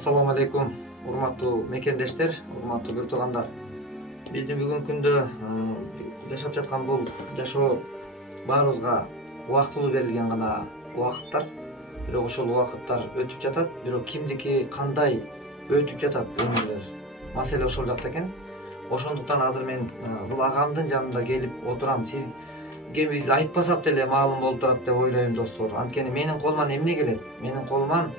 Assalamu алейкум, урматтуу мекендештер, урматтуу бир туугандар. Биздин бүгүнкү күндө жашап жаткан бул жашоо баарыбызга убактылуу берилген гана убакыттар. Бирок ошол убакыттар өтүп жатат, бирок кимдики кандай өтүп жатат өмүрлөр. Маселе ошол жакта экен. Ошондуктан азыр мен бул агамдын жанында келип отурам. Сизге биз айтпасак деле маалым болуп турат деп ойлойм, достор. Анткени менин колуман эмне келет? Менин колуман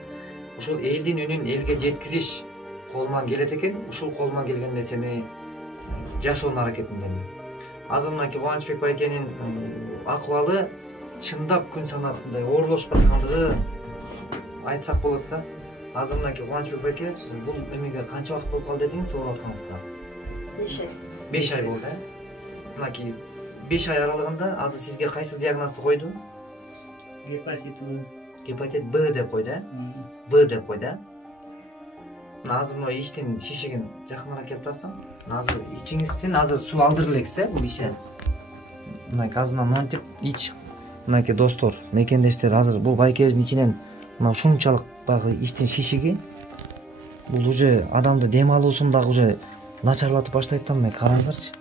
ушул элдин үнүн элге жеткизиш колуман келет экен. Ушул колуман келген нерсени жашоонун аракетиндемин. Азыр мынакей Кубанычбек байкенин акыбалы чындап күн санап мындай оорлошуп аткандыгы айтсак болот да. Азыр мынакей Кубанычбек байке, бул эмеге канча убакыт болуп калды дедиңиз ооруп атканыңызга? 5 ай. 5 ай болду, Мынакей 5 ай аралыгында азыр сизге кайсы диагнозду койду? Гепатит Б деп койду, В деп койду. Азыр мына иштин шишигин жакыныраак келип турсаң, азыр ичиңизден азыр суу алдырып элексиз, бул иштен. Мынакей азынан монтип ич. Мынакей достор, мекендештер, азыр бул байкебиздин ичинен мына ушунчалык багы иштин шишиги бул уже адамды дем алуусун дагы уже начарлатып баштайт да. Мына караңыздарчы.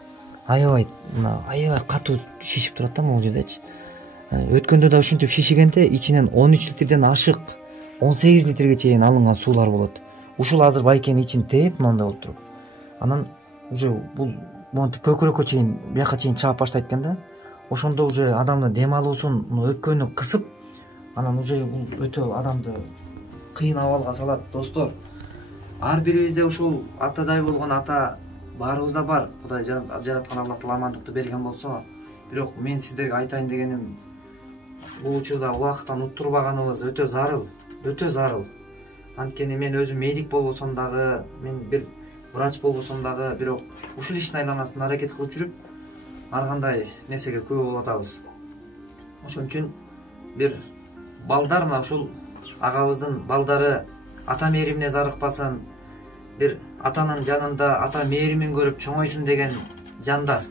Аябай, мына аябай катуу шишип турат да могул жердечи. Өткөндө да ушинтип шишигенде ичинен 13 литрден ашык 18 литрге чейин алынган суулар болот. Ушул азыр байкенин ичин тээп мондай болуп туруп. Анан уже бул монтип көкүрөккө чейин, бияка чейин чаап баштайт экен да. Ошондо уже адамдын дем алуусун, өпкөнү кысып, анан уже бул өтө адамды кыйын абалга салат, достор. Ар бирибизде ушул атадай болгон ата баарыбызда бар. Кудай жараткан Аллах Таала амандыкты берген болсо, бирок мен сиздерге айтайын дегеним, бул учурда убакыттан уттурбаганыбыз өтө зарыл. Анткени мен өзүм медик болбосом дагы, мен бир врач болбосом дагы, бирок ушул иштин айланасында аракет кылып жүрүп, ар кандай нерсеге күбө болуп атабыз. Ошон үчүн бир балдар, мына ушул агабыздын балдары ата мээримине зарыкпасын, бир атанын жанында ата мээримин көрүп чоңойсун деген жандар,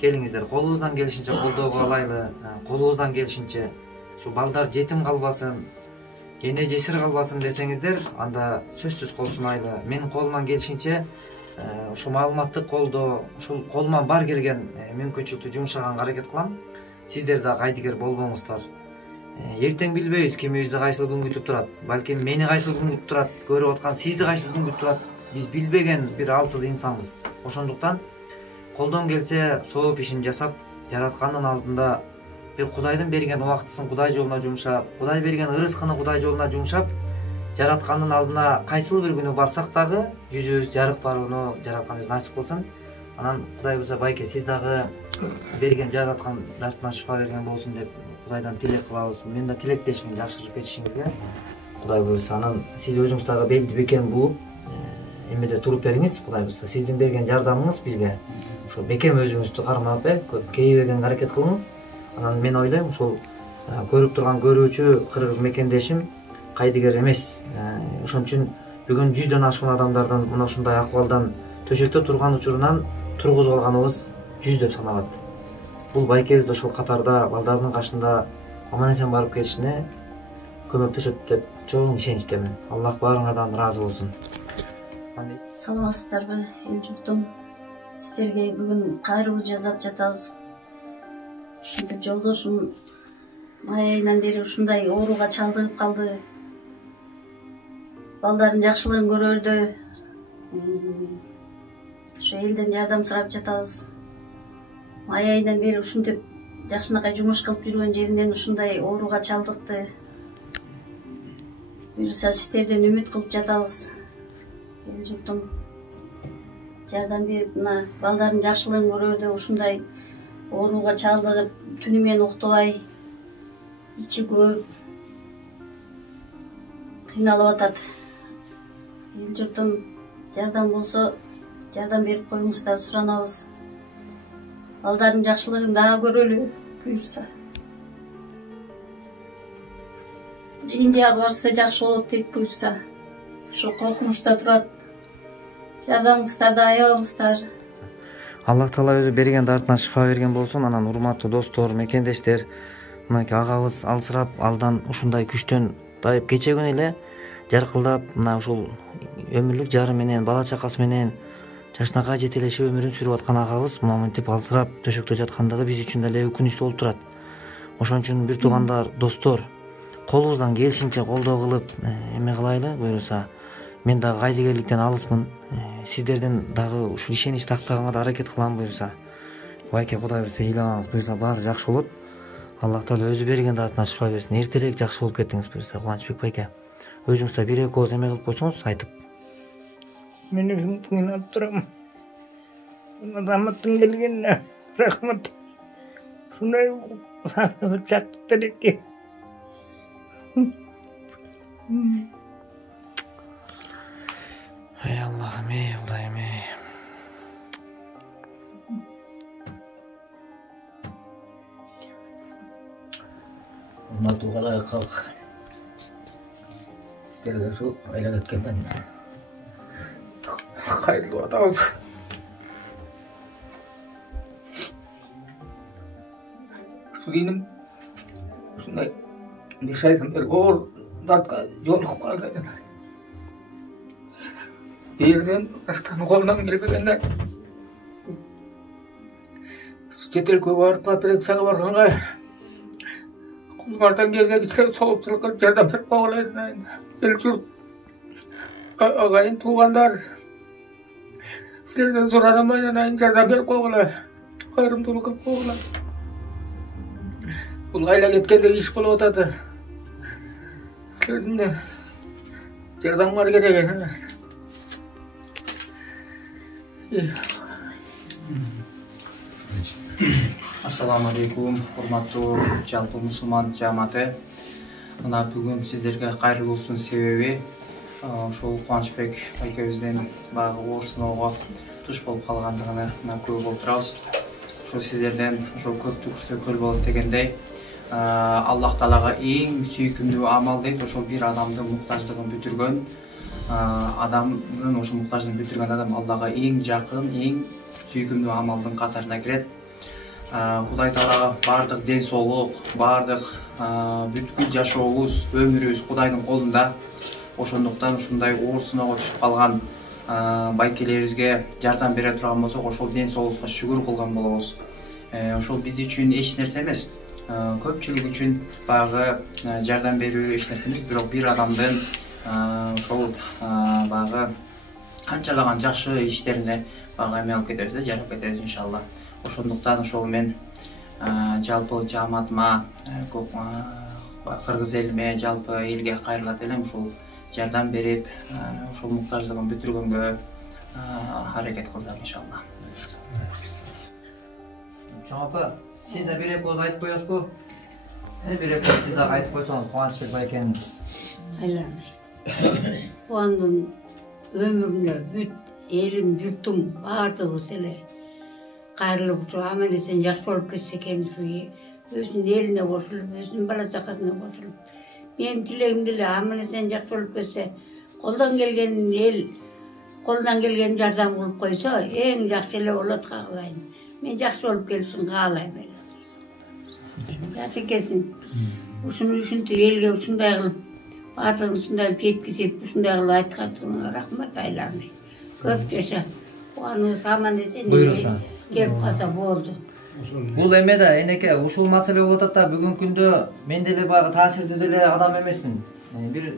келиңиздер, колубуздан келишинче колдоого алайлы, колубуздан келишинче ушу балдар жетим калбасын, эне жесир калбасын десеңиздер, анда сөзсүз кол сунайлы. Менин колуман келишинче ушу маалыматтык колдоо, ушул колуман бар келген мүмкүнчүлүктү жумшаганга аракет кылам. Сиздер да кайдыгер болбоңуздар. Эртең билбейбиз кимибизди кайсыл күн күтүп турат. Балким мени кайсыл күн күтүп турат, көрүп аткан сизди кайсыл күн күтүп турат. Биз билбеген бир алсыз инсанбыз. Ошондуктан колдон келсе сооп ишин жасап, жараткандын алдында бир Кудайдын берген убактысын Кудай жолуна жумшап, Кудай берген ырыскыны Кудай жолуна жумшап, жараткандын алдына кайсыл бир күнү барсак дагы жүзүбүз жарык барууну жараткан насип кылсын. Анан Кудай буюрса байке, сиз дагы берген жараткан дартына шифа берген болсун деп Кудайдан тилек кылабыз. Мен да тилектешмин жакшырып кетишиңизге. Кудай буюрса, анан сиз өзүңүз дагы белди бекем бууп, эмеде туруп бериңиз. Кудай буюрса, сиздин берген жардамыңыз бизге ошо бекем өзүңүздү кармап, кейбегенге аракет кылыңыз. Анан мен ойлойм, ушул көрүп турган көрүүчү кыргыз мекендешим кайдыгер эмес. Ошон үчүн бүгүн 100дөн ашкан адамдардын мына ушундай акыбалдан төшөктө турган учурунан тургузуп алганыбыз 100 деп саналат. Бул байкебиз да ошол катарда балдарынын каршында аман эсен барып келишине көмөктөшөт деп чоң ишеничтемин. Аллах баарыңардан ыраазы болсун. Саламатсыздарбы, эл журтум? Сиздерге бүгүн кайрылуу жасап жатабыз. Ушинтип жолдошум май айынан бери ушундай ооруга чалдыгып калды. Балдардын жакшылыгын көрөрдө ошо элден жардам сурап жатабыз. Май айынан бери ушинтип жакшынакай жумуш кылып жүргөн жеринен ушундай ооруга чалдыкты. Буюрса сиздерден үмүт кылып жатабыз. Эл журтум, жардам берип, мына балдардын жакшылыгын көрөрдө ушундай ооруга чалдыгып, түнү менен уктабай, ичи көп кыйналып атат. Эл журтум, жардам болсо жардам берип коюңуздар, суранабыз. Балдардын жакшылыгын дагы көрөлү буюрса. Индияга барса жакшы болот дейт буюрса. Ошо коркунучта турат. Жардамыңыздарды аябаңыздар. Аллах Таала өзү берген дартына шифа берген болсун. Анан урматтуу достор, мекендештер, мынакей агабыз алсырап алдан ушундай күчтөн тайып кече күнү эле жаркылдап мына ушул өмүрлүк жары менен бала чакасы менен жашынакай жетелешип өмүрүн сүрүп аткан агабыз моминтип алсырап төшөктө жаткандыгы биз үчүн деле өкүнүчтүү болуп турат. Ошон үчүн бир туугандар, достор, колубуздан келишинче колдоо кылып эме кылайлы буюрса. Мен дагы кайдыгерликтен алысмын. Сиздерден дагы ушул ишенич тактаганга да аракет кылам буюрса. Байке Кудай берсе ыйланып буюрса баары жакшы болот. Аллах Таала өзү берген датына шифа берсин. Эртерээк жакшы болуп кеттиңиз буюрса Кубанычбек байке. Өзүңүз да бир эки ооз эме кылып койсоңуз айтып. Мен өзүм кыйналып турам. Азаматтын келгенине рахмат. Шундай жакты экен. Ey Allah'ım, ey Allah'ım, ey. Unuttu kalay kalk. Gel şu ayla gitken ben. Hayırlı adam. Şu benim şunday bir şeyden bir or dartka yol kaldı. Birden astan kolundan gelbegende çetel köy barıp operatsiyaga barganga kullardan gelse bizge soğukçulukka jardam berip koygulaydı. El jurt agayın tuğandar sizlerden soradım aynan jardam berip koygulay. Kayrımdуулuk kılıp koygulay. Bul ayla ketkende iş bolup atadı. Sizlerden de jardamlar gerek. Assalamu alaikum, hormаттуу жалпы мусулман жамааты. Мына бүгүн сиздерге кайрылуу болуштун себеби ошол Кубанычбек байкебиздин баягы оорусуноого туш болуп калгандыгына мына күбө болуп турабыз. Ошол сиздерден ошол көптү көрсө көл болот дегендей Аллах Таалага эң сүйкүмдүү амал дейт. Ошол бир адамдын муктаждыгын бүтүргөн адамдын ошо муктаждыгын бүтүргөн адам Аллага эң жакын, эң сүйкүмдүү амалдын катарына кирет. Кудай Таала бардык ден соолук, бардык бүткүл жашообуз, өмүрүбүз Кудайдын колунда. Ошондуктан ушундай оорусуноого түшүп калган байкелерибизге жардам бере турган болсок, ошол ден соолукка шүгүр кылган болобуз. Ошол биз үчүн эч нерсе эмес. Көпчүлүк үчүн баягы жардам берүү эч нерсе эмес, бирок бир адамдын ошол баягы канчалаган жакшы иштерине баягы эме алып кетебиз да, жарап кетебиз иншалла. Ошондуктан ошол мен жалпы жамаатыма, кыргыз элиме, жалпы элге кайрылат элем. Ушул жардам берип, ошол муктаждыгын бүтүргөнгө аракет кылсак иншалла. Чоң апа, сиз да бир эки ооз айтып коесузбу? Бир эки ооз сиз дагы айтып койсоңуз Кубанычбек байкенин. Айланай. Кубандын өмүрүнө бүт элим, журтум баардыгыбыз эле кайрылып туруп аман эсен жакшы болуп кетсе экен, өзүнүн элине кошулуп, өзүнүн бала чакасына кошулуп. Менин тилегим деле аман эсен жакшы болуп кетсе, колдон келген эл, колунан келген жардам кылып койсо, эң жакшы эле болот, каалайм. Мен жакшы болуп келишин каалайм эле. Жакшы экенсиң. Ушинтип элге ушундай кылып, баардыгын ушундай жеткизип, ушундай кылып айткандыгыңа рахмат Айланай. Көп жаша. Кубаныбыз аман эсен келип калса болду. Бул эме да энеке ушул маселе болуп атат да, бүгүнкү күндө мен деле баягы таасирдүү деле адам эмесмин. Бир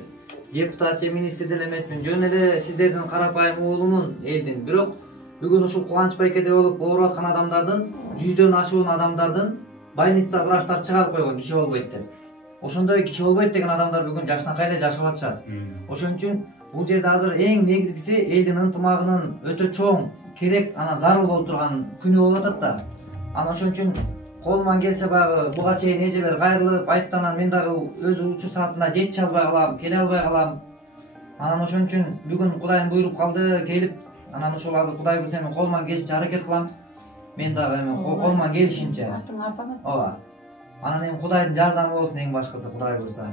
депутат же министр деле эмесмин. Жөн эле сиздердин карапайым уулумун элдин. Бирок бүгүн ушул Кубаныч байкеде болуп ооруп аткан адамдардын, 100дөн ашуун адамдардын больница врачтар чыгарып койгон киши болбойт деп. Ошондой киши болбойт деген адамдар бүгүн жашынакайда жашап атышат. Ошон үчүн бул жерде азыр эң негизгиси элдин ынтымагынын өтө чоң, керек, анан зарыл болуп турган күнү болуп атат да. Анан ошон үчүн колуман келсе баягы буга чейин эжелер кайрылып айттанан мен дагы өз учур саатына жетише албай калам, келе албай калам. Анан ошон үчүн бүгүн Кудайым буйруп калды, келип, анан ошол азыр Кудай буйруса мен колуман келишинче аракет кылам. Мен дагы эми колуман келишинче. Ооба. Анан эми Кудайдын жардамы болсун эң башкысы, Кудай буйруса.